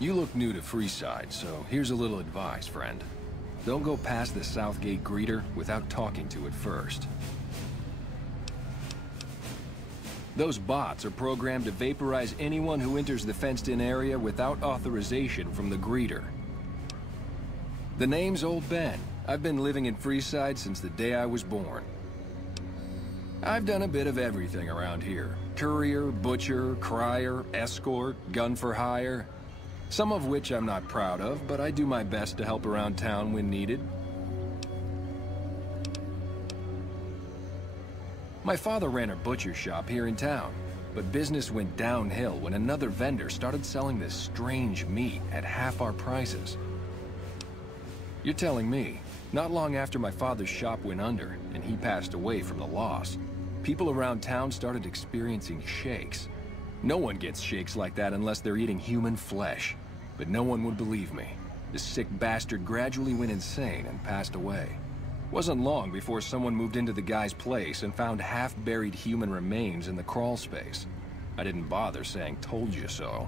You look new to Freeside, so here's a little advice, friend. Don't go past the Southgate greeter without talking to it first. Those bots are programmed to vaporize anyone who enters the fenced-in area without authorization from the greeter. The name's Old Ben. I've been living in Freeside since the day I was born. I've done a bit of everything around here. Courier, butcher, crier, escort, gun for hire. Some of which I'm not proud of, but I do my best to help around town when needed. My father ran a butcher shop here in town, but business went downhill when another vendor started selling this strange meat at half our prices. You're telling me, not long after my father's shop went under and he passed away from the loss, people around town started experiencing shakes. No one gets shakes like that unless they're eating human flesh. But no one would believe me. The sick bastard gradually went insane and passed away. Wasn't long before someone moved into the guy's place and found half-buried human remains in the crawl space. I didn't bother saying "told you so."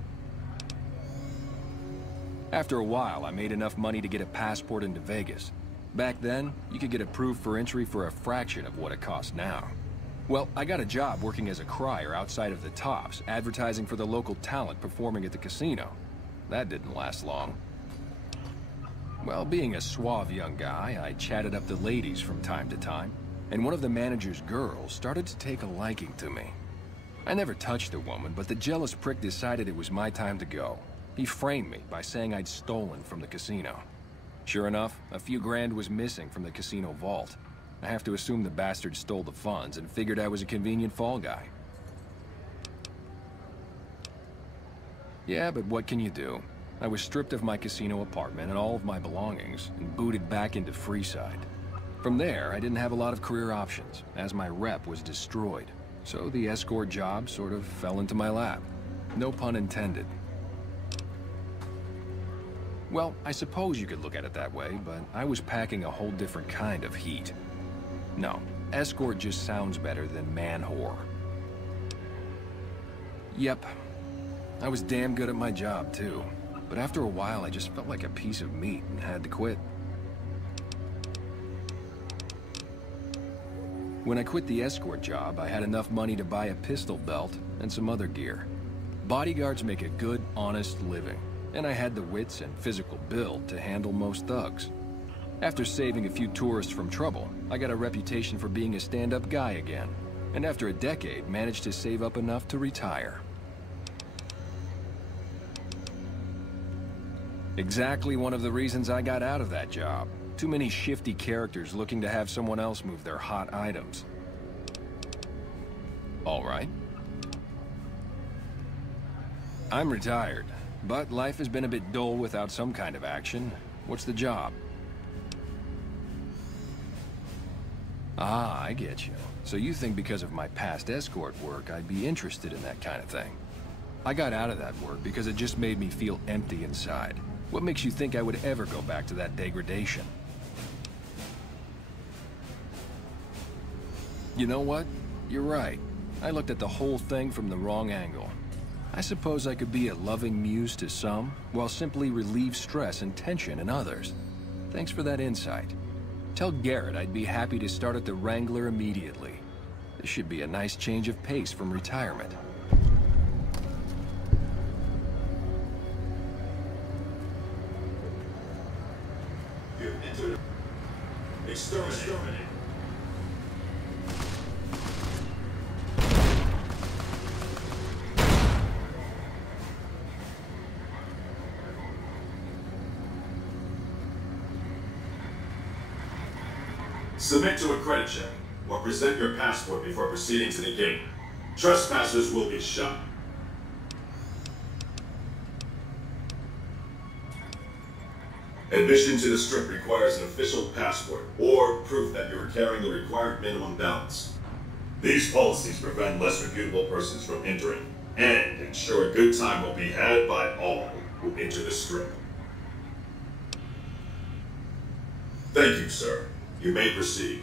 After a while, I made enough money to get a passport into Vegas. Back then, you could get approved for entry for a fraction of what it costs now. Well, I got a job working as a crier outside of the Tops, advertising for the local talent performing at the casino. That didn't last long. Well, being a suave young guy, I chatted up the ladies from time to time, and one of the manager's girls started to take a liking to me. I never touched the woman, but the jealous prick decided it was my time to go. He framed me by saying I'd stolen from the casino. Sure enough, a few grand was missing from the casino vault. I have to assume the bastard stole the funds and figured I was a convenient fall guy. Yeah, but what can you do? I was stripped of my casino apartment and all of my belongings and booted back into Freeside. From there, I didn't have a lot of career options, as my rep was destroyed. So the escort job sort of fell into my lap. No pun intended. Well, I suppose you could look at it that way, but I was packing a whole different kind of heat. No, escort just sounds better than man-whore. Yep. I was damn good at my job, too. But after a while, I just felt like a piece of meat and had to quit. When I quit the escort job, I had enough money to buy a pistol belt and some other gear. Bodyguards make a good, honest living, and I had the wits and physical build to handle most thugs. After saving a few tourists from trouble, I got a reputation for being a stand-up guy again, and after a decade, managed to save up enough to retire. Exactly one of the reasons I got out of that job. Too many shifty characters looking to have someone else move their hot items. All right. I'm retired, but life has been a bit dull without some kind of action. What's the job? Ah, I get you. So you think because of my past escort work, I'd be interested in that kind of thing. I got out of that work because it just made me feel empty inside. What makes you think I would ever go back to that degradation? You know what? You're right. I looked at the whole thing from the wrong angle. I suppose I could be a loving muse to some, while simply relieve stress and tension in others. Thanks for that insight. Tell Garrett I'd be happy to start at the Wrangler immediately. This should be a nice change of pace from retirement. Exterminate. Submit to a credit check, or present your passport before proceeding to the gate. Trespassers will be shot. Admission to the strip requires an official passport, or proof that you are carrying the required minimum balance. These policies prevent less reputable persons from entering, and ensure a good time will be had by all who enter the strip. Thank you, sir. You may proceed.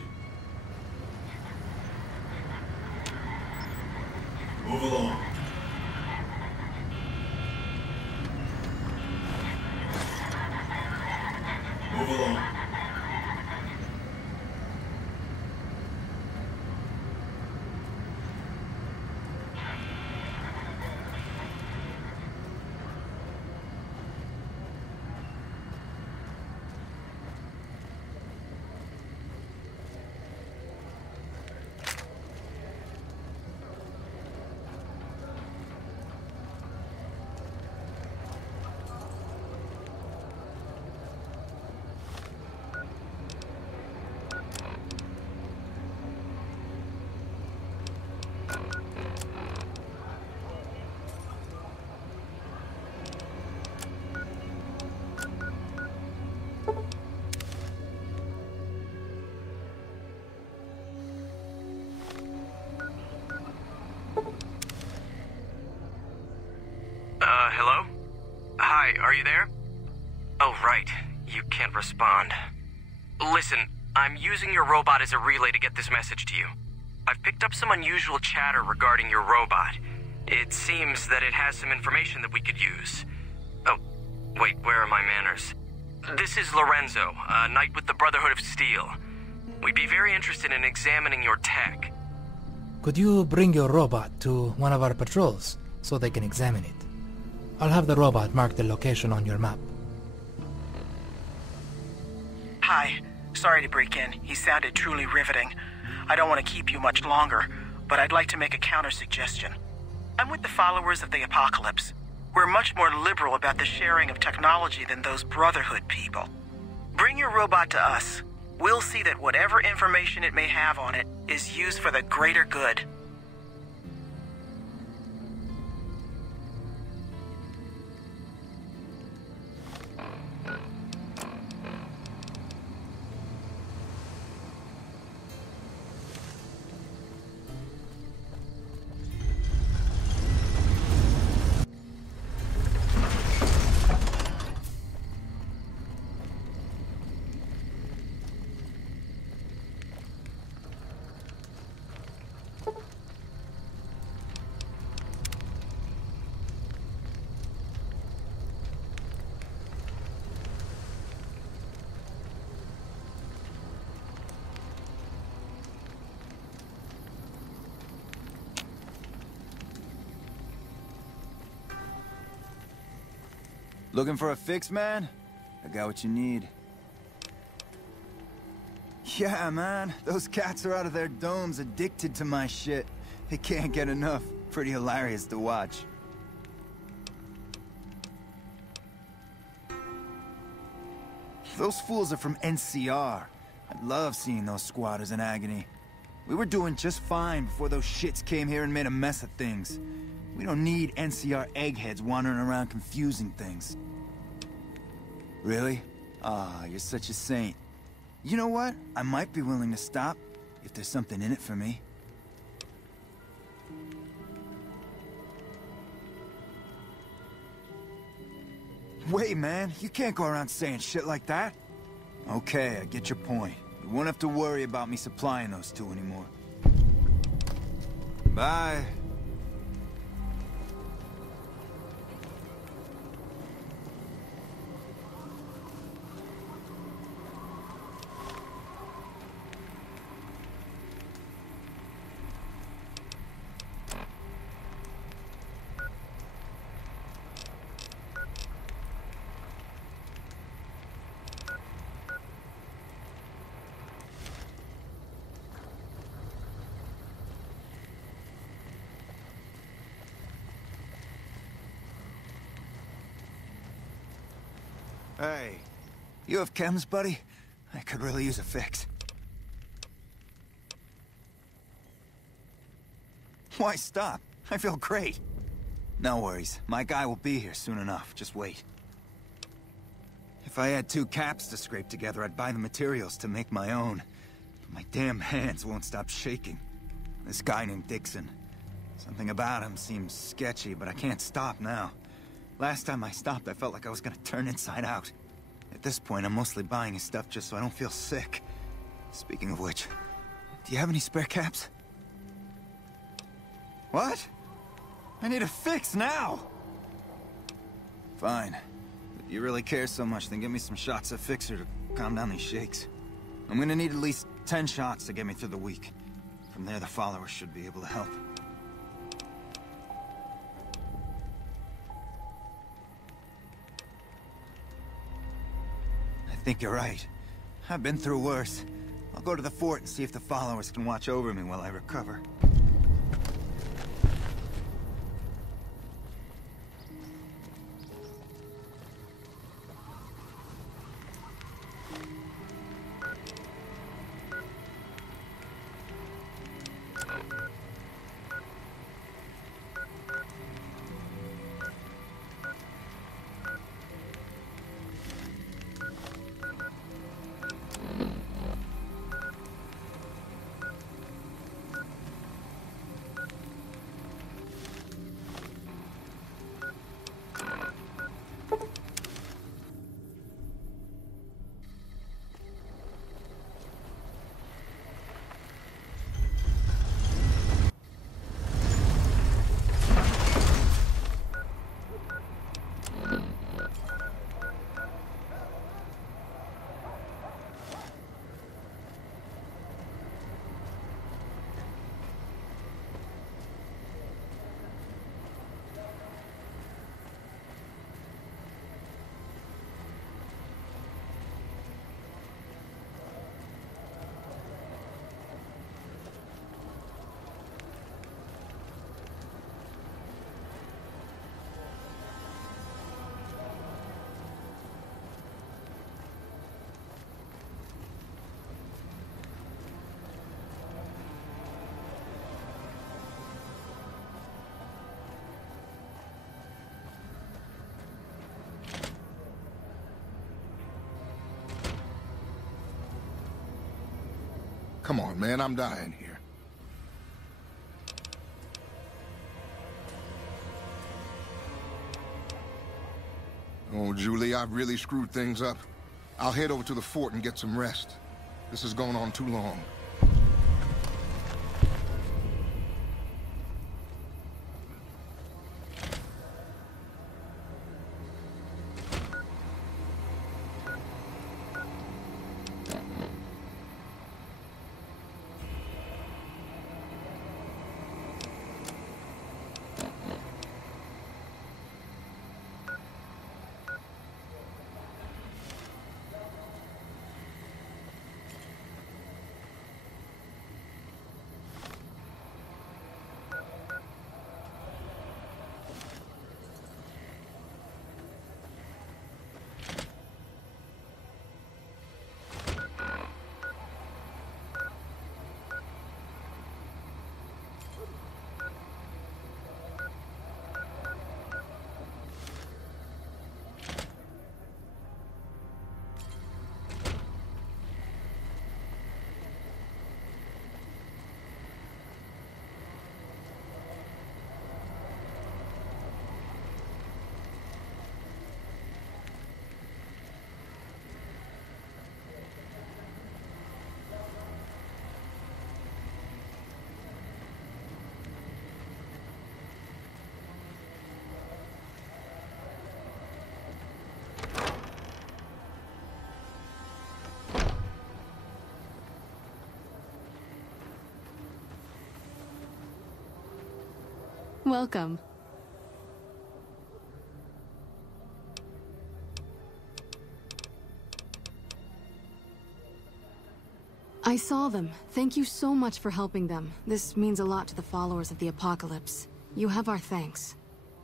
Move along. Hi, are you there? Oh, right. You can't respond. Listen, I'm using your robot as a relay to get this message to you. I've picked up some unusual chatter regarding your robot. It seems that it has some information that we could use. Oh, wait, where are my manners? This is Lorenzo, a knight with the Brotherhood of Steel. We'd be very interested in examining your tech. Could you bring your robot to one of our patrols so they can examine it? I'll have the robot mark the location on your map. Hi. Sorry to break in. He sounded truly riveting. I don't want to keep you much longer, but I'd like to make a counter-suggestion. I'm with the followers of the Apocalypse. We're much more liberal about the sharing of technology than those Brotherhood people. Bring your robot to us. We'll see that whatever information it may have on it is used for the greater good. Looking for a fix, man? I got what you need. Yeah, man. Those cats are out of their domes addicted to my shit. They can't get enough. Pretty hilarious to watch. Those fools are from NCR. I love seeing those squatters in agony. We were doing just fine before those shits came here and made a mess of things. We don't need NCR eggheads wandering around confusing things. Really? Ah, you're such a saint. You know what? I might be willing to stop, if there's something in it for me. Wait, man, you can't go around saying shit like that. Okay, I get your point. You won't have to worry about me supplying those two anymore. Bye. Hey, you have chems, buddy? I could really use a fix. Why stop? I feel great. No worries. My guy will be here soon enough. Just wait. If I had 2 caps to scrape together, I'd buy the materials to make my own. But my damn hands won't stop shaking. This guy named Dixon. Something about him seems sketchy, but I can't stop now. Last time I stopped, I felt like I was gonna turn inside out. At this point, I'm mostly buying his stuff just so I don't feel sick. Speaking of which, do you have any spare caps? What? I need a fix now! Fine. If you really care so much, then give me some shots of Fixer to calm down these shakes. I'm gonna need at least 10 shots to get me through the week. From there, the followers should be able to help. I think you're right. I've been through worse. I'll go to the fort and see if the followers can watch over me while I recover. Come on, man, I'm dying here. Oh, Julie, I've really screwed things up. I'll head over to the fort and get some rest. This has gone on too long. Welcome. I saw them. Thank you so much for helping them. This means a lot to the followers of the Apocalypse. You have our thanks.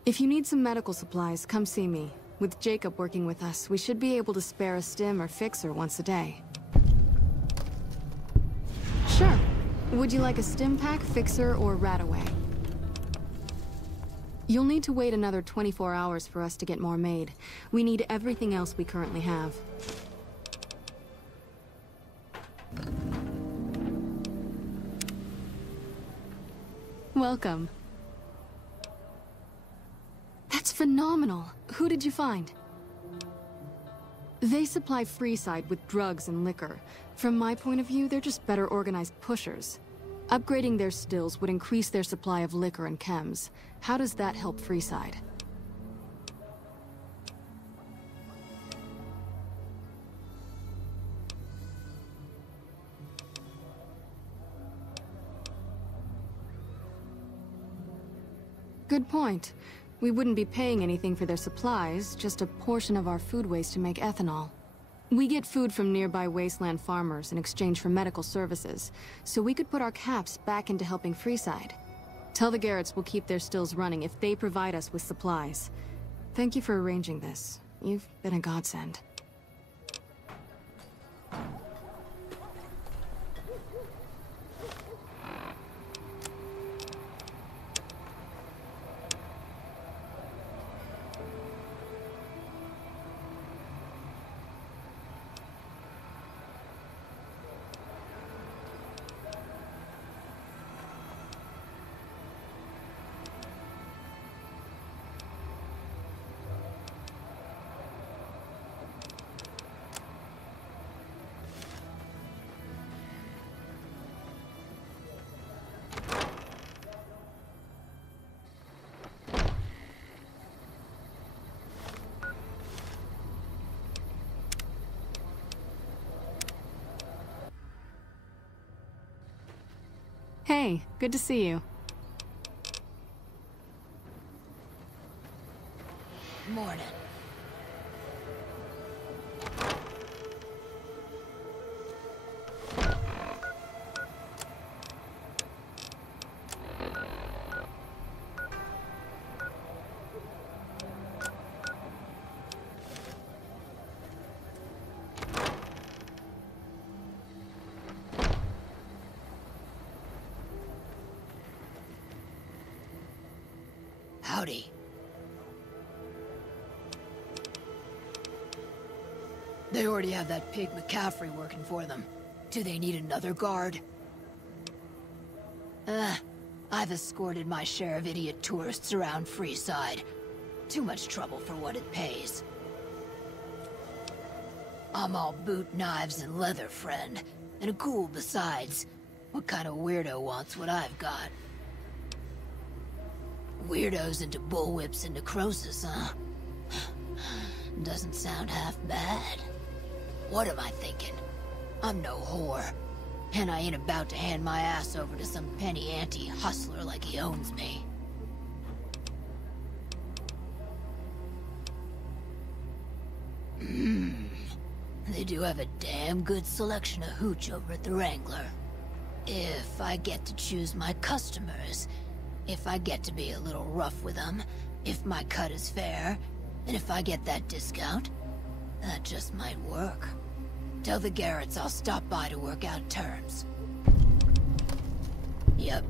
If you need some medical supplies, come see me. With Jacob working with us, we should be able to spare a stim or fixer once a day. Sure. Would you like a stim pack, fixer, or Rataway? You'll need to wait another 24 hours for us to get more made. We need everything else we currently have. Welcome. That's phenomenal. Who did you find? They supply Freeside with drugs and liquor. From my point of view, they're just better organized pushers. Upgrading their stills would increase their supply of liquor and chems. How does that help Freeside? Good point. We wouldn't be paying anything for their supplies, just a portion of our food waste to make ethanol. We get food from nearby wasteland farmers in exchange for medical services, so we could put our caps back into helping Freeside. Tell the Garretts we'll keep their stills running if they provide us with supplies. Thank you for arranging this. You've been a godsend. Hey, good to see you. Morning. Howdy. They already have that pig McCaffrey working for them. Do they need another guard? I've escorted my share of idiot tourists around Freeside. Too much trouble for what it pays. I'm all boot, knives, and leather, friend. And a cool besides. What kind of weirdo wants what I've got? Weirdos into bullwhips and necrosis, huh? Doesn't sound half bad. What am I thinking? I'm no whore. And I ain't about to hand my ass over to some penny-ante hustler like he owns me. They do have a damn good selection of hooch over at the Wrangler. If I get to choose my customers, if I get to be a little rough with them, if my cut is fair, and if I get that discount, that just might work. Tell the Garretts I'll stop by to work out terms. Yep.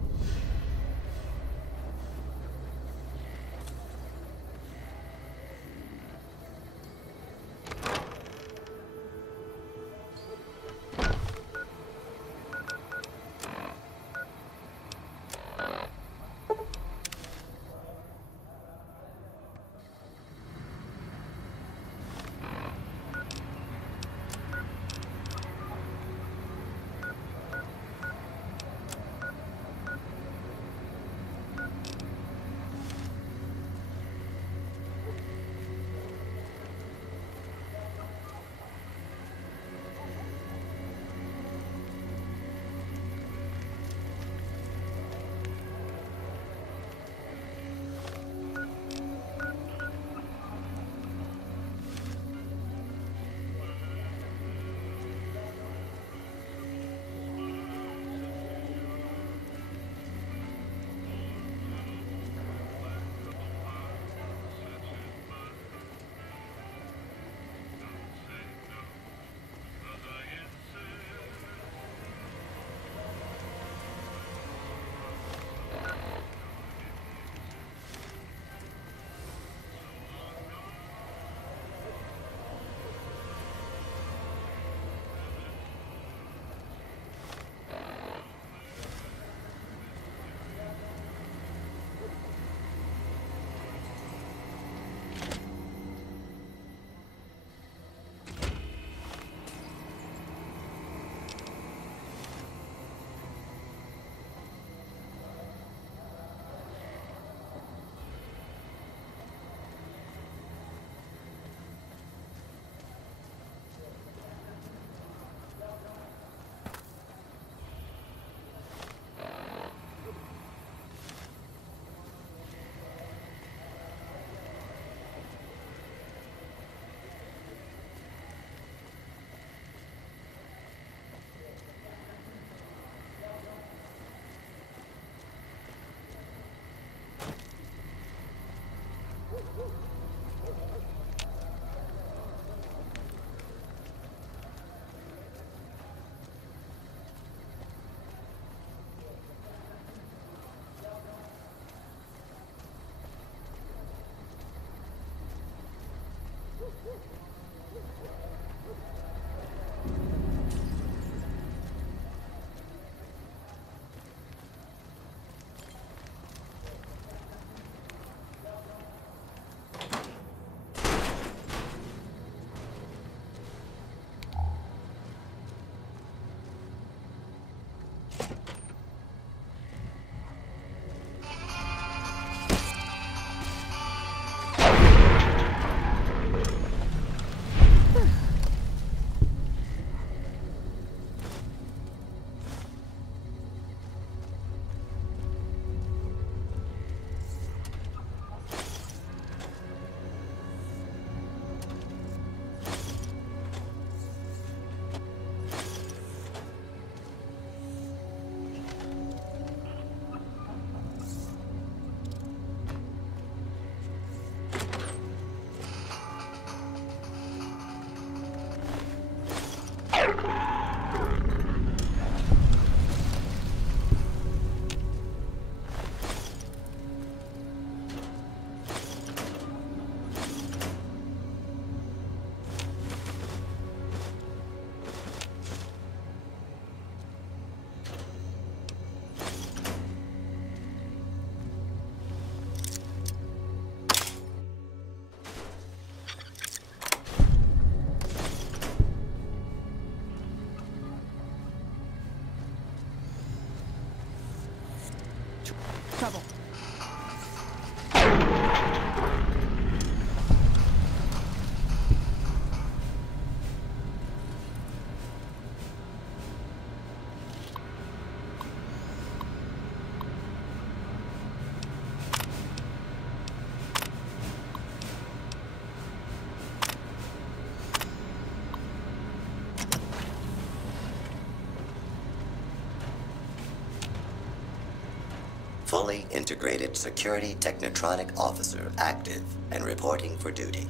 fully integrated security technotronic officer active and reporting for duty.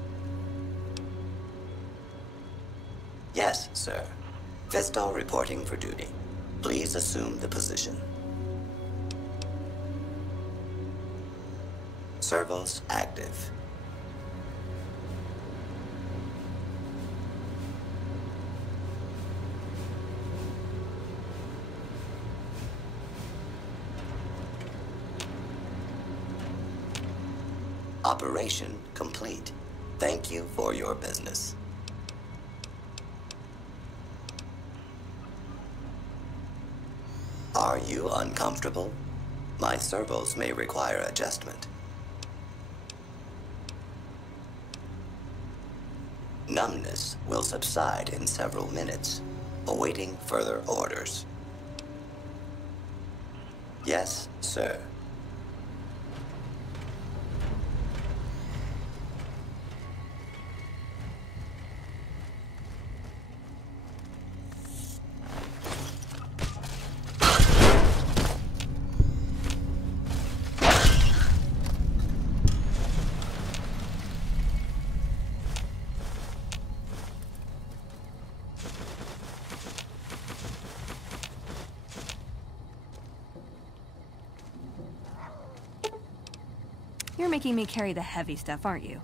Yes, sir. Fisto reporting for duty. Please assume the position. Servos active. Operation complete. Thank you for your business. Are you uncomfortable? My servos may require adjustment. Numbness will subside in several minutes, awaiting further orders. Yes, sir. You're making me carry the heavy stuff, aren't you?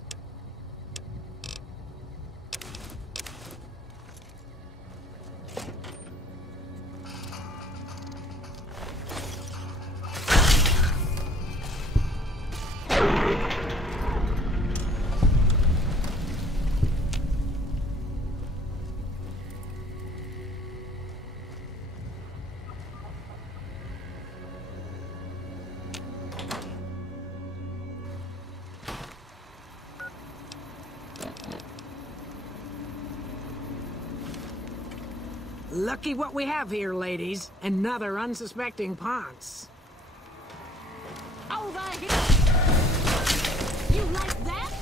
Lucky what we have here, ladies. Another unsuspecting Ponce. Over here! You like that?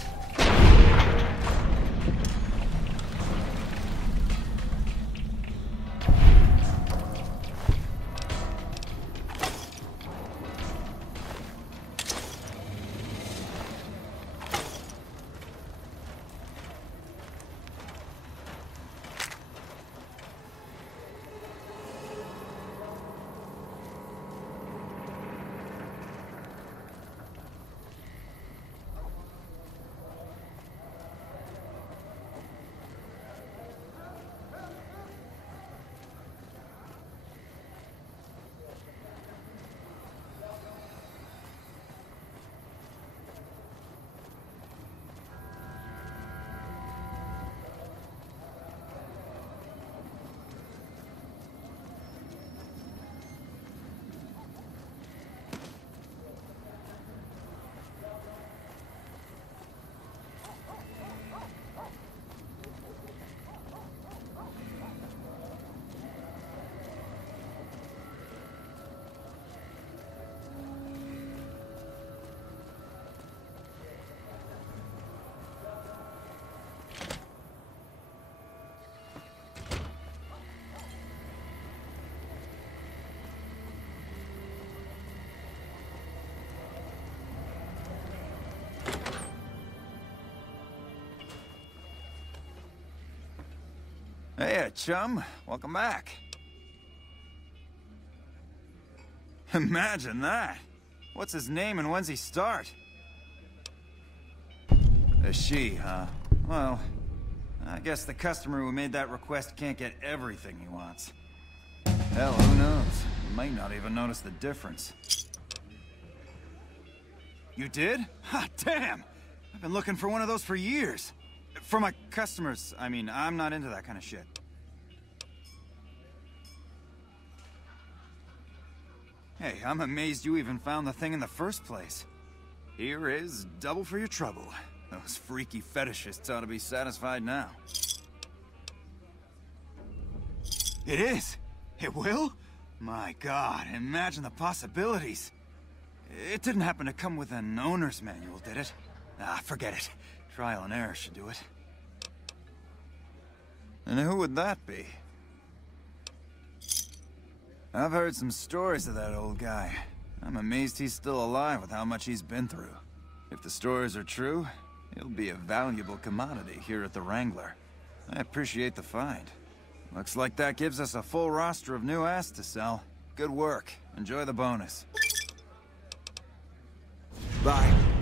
Hey, chum. Welcome back. Imagine that. What's his name and when's he start? A she, huh? Well, I guess the customer who made that request can't get everything he wants. Hell, who knows? He might not even notice the difference. You did? Ha, damn! I've been looking for one of those for years. For my customers, I mean, I'm not into that kind of shit. Hey, I'm amazed you even found the thing in the first place. Here is double for your trouble. Those freaky fetishists ought to be satisfied now. It is? It will? My God, imagine the possibilities. It didn't happen to come with an owner's manual, did it? Ah, forget it. Trial and error should do it. And who would that be? I've heard some stories of that old guy. I'm amazed he's still alive with how much he's been through. If the stories are true, he'll be a valuable commodity here at the Wrangler. I appreciate the find. Looks like that gives us a full roster of new ass to sell. Good work. Enjoy the bonus. Bye.